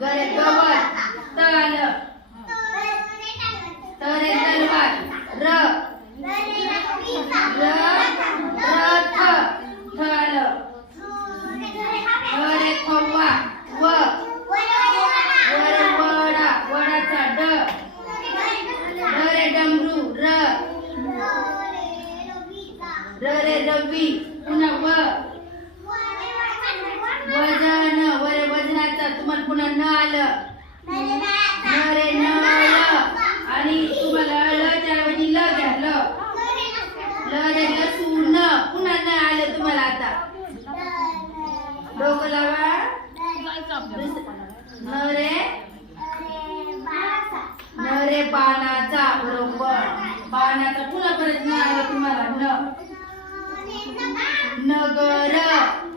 गरे गवत तल. तरे तलवार र. र रथ थ आलं गरे व. वर वडा वडाचा ड. रे डमरू र. र रे रवी पुन्हा व. वजन वरे वजनाचा तुम्हाला पुन्हा न आलं न रे न आलं आणि तुम्हाला ल च्या ऐवजी ल घ्या ल ल रे लसूण पुन्हा न आलं तुम्हाला आता. डोकं लावा. न रे न रे पानाचा बरोबर पानाचा पुन्हा परत न आलं तुम्हाला न नगर.